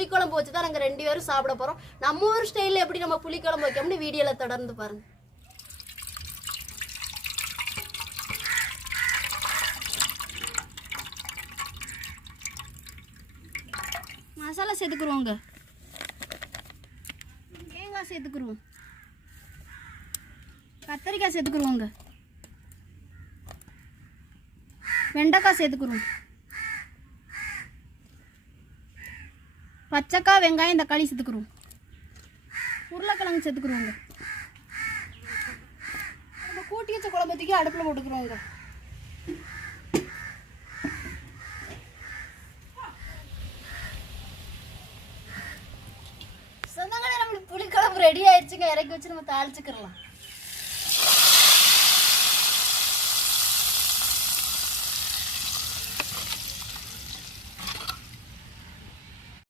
புளிக்குழம்பு வச்சு தான் நாங்கள் 2 பேரும் சாப்பிட போகிறோம். நம்ம ஊர் ஸ்டைலில் எப்படி நம்ம புளிக்குழம்பு வைக்கணும்னு வீடியோவில் தொடர்ந்து பாருங்க. மசாலா சேர்த்துக்குருவோங்க. தேங்காய் சேர்த்துக்குருவோம். கத்தரிக்காய் சேர்த்துக்குருவோங்க. வெண்டைக்காய் சேர்த்துக்குருவோம். பச்சைக்காய், வெங்காயம், தக்காளி சேர்த்துக்குருவோம். உருளைக்கிழங்கு சேர்த்துக்குருவோங்க. நம்ம கூட்டி வச்ச குழம்புக்கு அடுப்பில் போட்டுக்குருவோங்க. சொந்தங்களே நம்மளுக்கு புளிக்குழம்பு ரெடி ஆயிடுச்சுங்க. இறக்கி வச்சு நம்ம தாளிச்சுக்கிறலாம்.